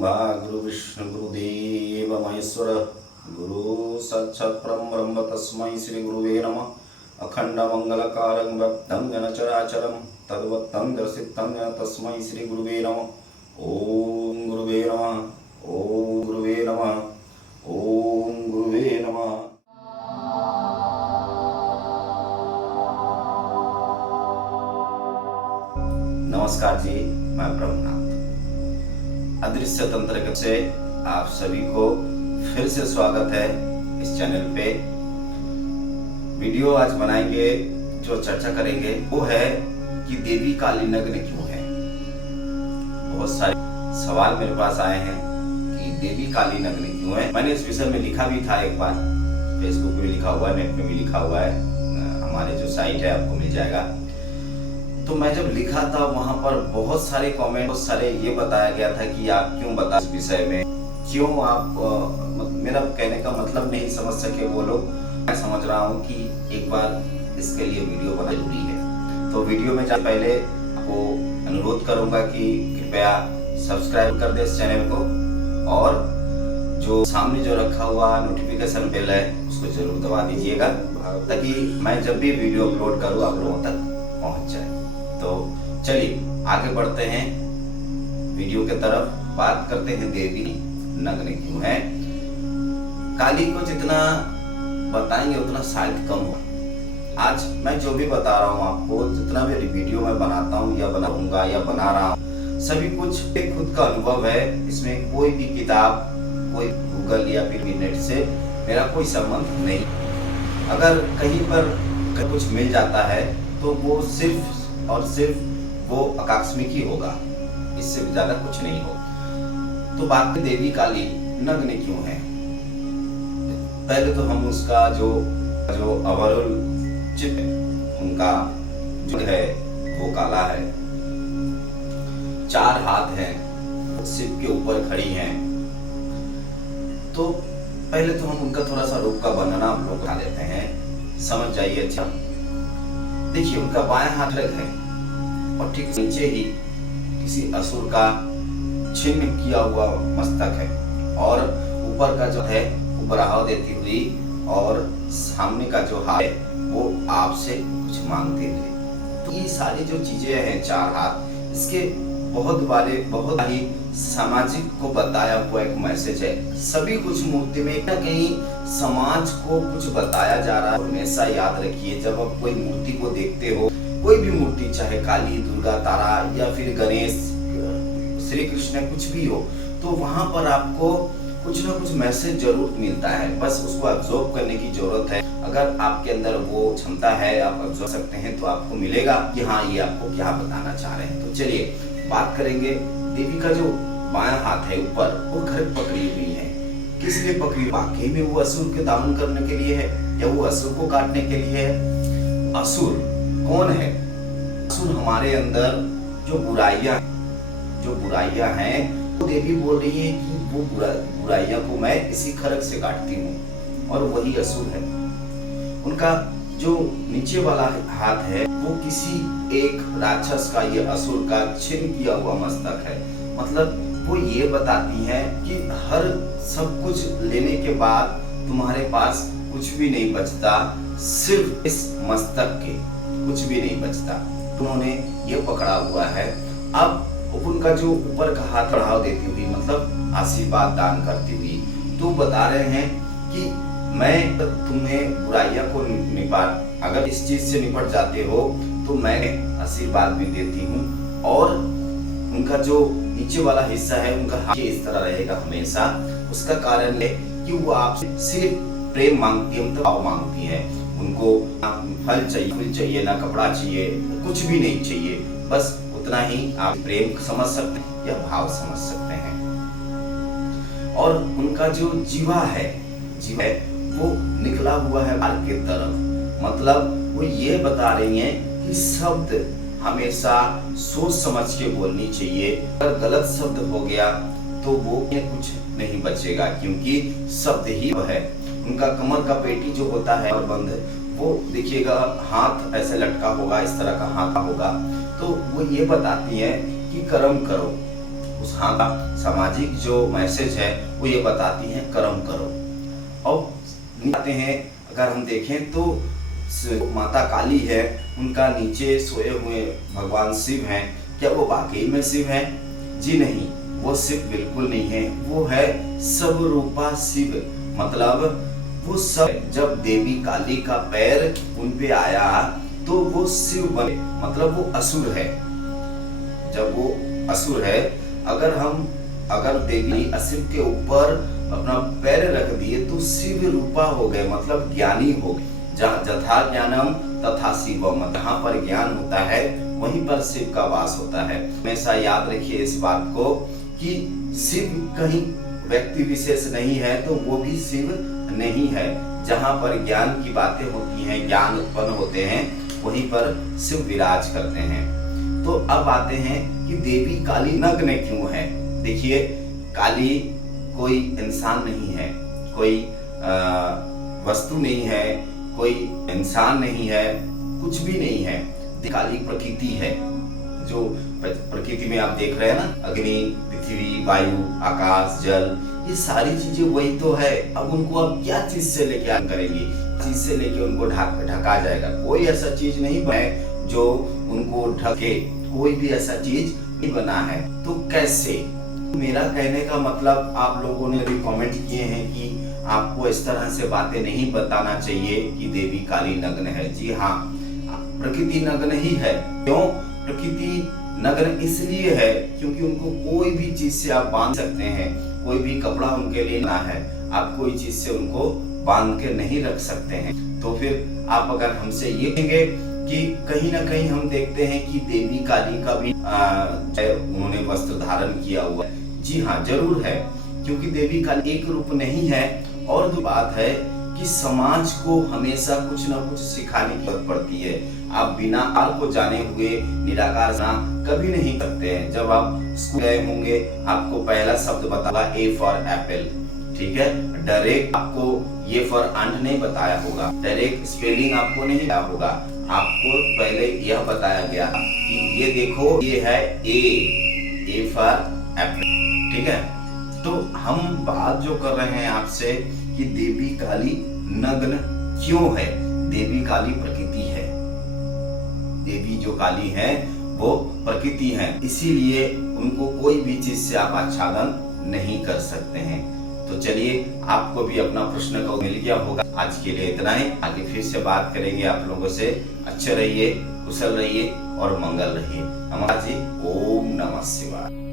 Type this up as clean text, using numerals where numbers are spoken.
गुरु विष्णु गुरुदेव महेश्वर गुरु साक्षात् परं ब्रह्म तस्मै श्री गुरुवे नमः। अखंड मंगलकारं व्याप्तं येन चराचरं तद्वत्तं दर्शितं येन तस्मै श्री गुरुवे नमः। ओम गुरुवे नमः। ओम गुरुवे नमः। ओम गुरुवे नमः। नमस्कार जी, मैं प्रभुनाथ अदृश्य तंत्र से आप सभी को फिर से स्वागत है इस चैनल पे। वीडियो आज बनाएंगे, जो चर्चा करेंगे वो है कि देवी काली नग्न क्यों है। बहुत सारे सवाल मेरे पास आए हैं कि देवी काली नग्न क्यों है। मैंने इस विषय में लिखा भी था एक बार, फेसबुक पे भी लिखा हुआ है, नेट पे भी लिखा हुआ है, हमारे जो साइट है आपको मिल जाएगा। तो मैं जब लिखा था वहां पर बहुत सारे कमेंट, बहुत सारे ये बताया गया था कि आप क्यों बता इस विषय में, क्यों आप मेरा कहने का मतलब नहीं समझ सके वो लोग। मैं समझ रहा हूँ कि एक बार इसके लिए वीडियो बनाना जरूरी है। तो वीडियो में जाने पहले आपको अनुरोध करूंगा कि कृपया सब्सक्राइब कर दे इस चैनल को, और जो सामने जो रखा हुआ नोटिफिकेशन बेल है उसको जरूर दबा दीजिएगा, ताकि मैं जब भी वीडियो अपलोड करूँ आप लोगों तक पहुँच जाए। तो चलिए आगे बढ़ते हैं वीडियो के तरफ। बात करते हैं देवी नग्न क्यों है। काली को जितना बताएंगे उतना शायद कम हो। आज मैं जो भी बता रहा हूँ आपको, जितना भी वीडियो मैं बनाता हूँ या बनाऊंगा या बना रहा हूँ, सभी कुछ खुद का अनुभव है। इसमें कोई भी किताब, कोई गूगल या फिर नेट से मेरा कोई संबंध नहीं। अगर कहीं पर कुछ मिल जाता है तो वो सिर्फ और सिर्फ वो आकस्मिक ही होगा, इससे भी ज्यादा कुछ नहीं हो। तो बात है देवी काली नग्न क्यों है। पहले तो हम उसका जो ओवरऑल चिप है, उनका जो है वो काला है, 4 हाथ हैं, सिर के ऊपर खड़ी हैं। तो पहले तो हम उनका थोड़ा सा रूप का वर्णन हम लोग बता देते हैं, समझ जाइए। अच्छा देखिए, उनका बायां हाथ अलग है और ठीक नीचे ही किसी असुर का छिन्न किया हुआ मस्तक है, और ऊपर का जो है वो बढ़ावा देती हुई, और सामने का जो हाथ है वो आपसे कुछ मांगते हुए। तो ये सारी जो चीजें हैं, 4 हाथ, इसके बहुत ही सामाजिक को बताया हुआ एक मैसेज है। सभी कुछ मूर्ति में कहीं ना कहीं समाज को कुछ बताया जा रहा है। हमेशा याद रखिए, जब आप कोई मूर्ति को देखते हो, कोई भी मूर्ति, चाहे काली, दुर्गा, तारा या फिर गणेश, श्री कृष्ण, कुछ भी हो, तो वहां पर आपको कुछ ना कुछ मैसेज जरूर मिलता है। बस उसको ऑब्जर्व करने की जरूरत है। अगर आपके अंदर वो क्षमता है, आप ऑब्जर्व सकते हैं, तो आपको मिलेगा कि हाँ ये आपको क्या बताना चाह रहे हैं। तो चलिए बात करेंगे। देवी का जो बायां हाथ है ऊपर, वो खड़ग पकड़ी हुई है। किस लिए पकड़ी? वाकई में वो असुर के दामन करने के लिए है, या वो असुर को काटने के लिए है? असुर कौन है? असुर हमारे अंदर जो बुराइयां हैं, वो देवी बोल रही है कि वो बुराइयां को मैं इसी खड़ग से काटती हूँ, और वही असुर है। उनका जो नीचे वाला हाथ है वो किसी एक राक्षस का, ये असुर का छिन्न किया हुआ मस्तक है। मतलब वो ये बताती है कि हर सब कुछ लेने के बाद तुम्हारे पास कुछ भी नहीं बचता, सिर्फ इस मस्तक के कुछ भी नहीं बचता। उन्होंने ये पकड़ा हुआ है। अब उनका जो ऊपर का हाथ बढ़ावा देती हुई, मतलब आशीर्वाद दान करती हुई, तो बता रहे हैं कि मैं तुम्हें बुराइयां को निपट, अगर इस चीज से निपट जाते हो तो मैं आशीर्वाद भी देती हूँ। और उनका जो नीचे वाला हिस्सा है, उनका हाथ इस तरह रहेगा हमेशा। उसका कारण है कि वो आपसे सिर्फ प्रेम मांगती है, मतलब भाव मांगती है। उनको ना फल चाहिए, फूल चाहिए, ना कपड़ा चाहिए, कुछ भी नहीं चाहिए। बस उतना ही आप प्रेम समझ सकते हैं या भाव समझ सकते हैं। और उनका जो जीवा है वो निकला हुआ है बाल की तरफ। मतलब वो ये बता रही हैं कि शब्द हमेशा सोच समझ के बोलनी चाहिए। अगर गलत शब्द हो गया तो वो कुछ नहीं बचेगा, क्योंकि शब्द ही है। उनका कमर का पेटी जो होता है और बंद, वो देखिएगा हाथ ऐसे लटका होगा, इस तरह का हाथ होगा। तो वो ये बताती है कि कर्म करो, उस हाथ का सामाजिक जो मैसेज है वो ये बताती है कर्म करो। और आते हैं अगर हम देखें तो माता काली है, उनका नीचे सोए हुए भगवान शिव हैं। क्या वो वाकई में शिव हैं? जी नहीं, वो शिव बिल्कुल नहीं है, वो है सर्वरूपा शिव। मतलब वो सब, जब देवी काली का पैर उन पे आया तो वो शिव बने, मतलब वो असुर है। जब वो असुर है, अगर देवी शिव के ऊपर अपना पैर रख दिए तो शिव रूपा हो गए, मतलब ज्ञानी हो गए। जहाँ जथा ज्ञानम तथा शिवम, जहाँ पर ज्ञान होता है वहीं पर शिव का वास होता है। हमेशा याद रखिए इस बात को कि शिव कहीं व्यक्ति विशेष नहीं है तो वो भी शिव नहीं है। जहाँ पर ज्ञान की बातें होती हैं, ज्ञान उत्पन्न होते हैं, वहीं पर शिव विराज करते हैं। तो अब आते हैं कि देवी काली नग्न क्यों है। देखिए, काली कोई इंसान नहीं है, कोई वस्तु नहीं है, कोई इंसान नहीं है, कुछ भी नहीं है। काली प्रकृति है। जो प्रकृति में आप देख रहे हैं ना, अग्नि, पृथ्वी, वायु, आकाश, जल, ये सारी चीजें वही तो है। अब उनको आप क्या चीज से लेके करेंगे, चीज से लेके उनको ढका जाएगा। कोई ऐसा चीज नहीं है जो उनको ढके, कोई भी ऐसा चीज नहीं बना है। तो कैसे? मेरा कहने का मतलब, आप लोगों ने भी कमेंट किए हैं कि आपको इस तरह से बातें नहीं बताना चाहिए कि देवी काली नग्न है। जी हाँ, प्रकृति नग्न ही है। क्यों प्रकृति नग्न? इसलिए है क्योंकि उनको कोई भी चीज से आप बांध सकते हैं, कोई भी कपड़ा उनके लिए ना है, आप कोई चीज से उनको बांध के नहीं रख सकते हैं। तो फिर आप अगर हमसे ये कहेंगे कि कहीं ना कहीं हम देखते हैं कि देवी काली का भी उन्होंने वस्त्र धारण किया हुआ है। जी हाँ, जरूर है, क्योंकि देवी काली एक रूप नहीं है। और दो बात है कि समाज को हमेशा कुछ ना कुछ सिखाने की जरूरत पड़ती है। आप बिना काल को जाने हुए निराकार कभी नहीं करते हैं। जब आप स्कूल गए होंगे, आपको पहला शब्द बताया ए फॉर एप्पल, ठीक है। डायरेक्ट आपको ये फॉर अंट नहीं बताया होगा, डायरेक्ट स्पेलिंग आपको नहीं बताया होगा। आपको पहले यह बताया गया कि ये देखो, ये है ए फॉर एप्पल, ठीक है। तो हम बात जो कर रहे हैं आपसे कि देवी काली नग्न क्यों है। देवी काली प्रकृति है। देवी जो काली है वो प्रकृति है, इसीलिए उनको कोई भी चीज से आप आच्छादन नहीं कर सकते हैं। तो चलिए, आपको भी अपना प्रश्न का मिल गया होगा। आज के लिए इतना ही, आगे फिर से बात करेंगे आप लोगों से। अच्छे रहिए, कुशल रहिए और मंगल रहिए। हमारा जी, ओम नमः शिवाय।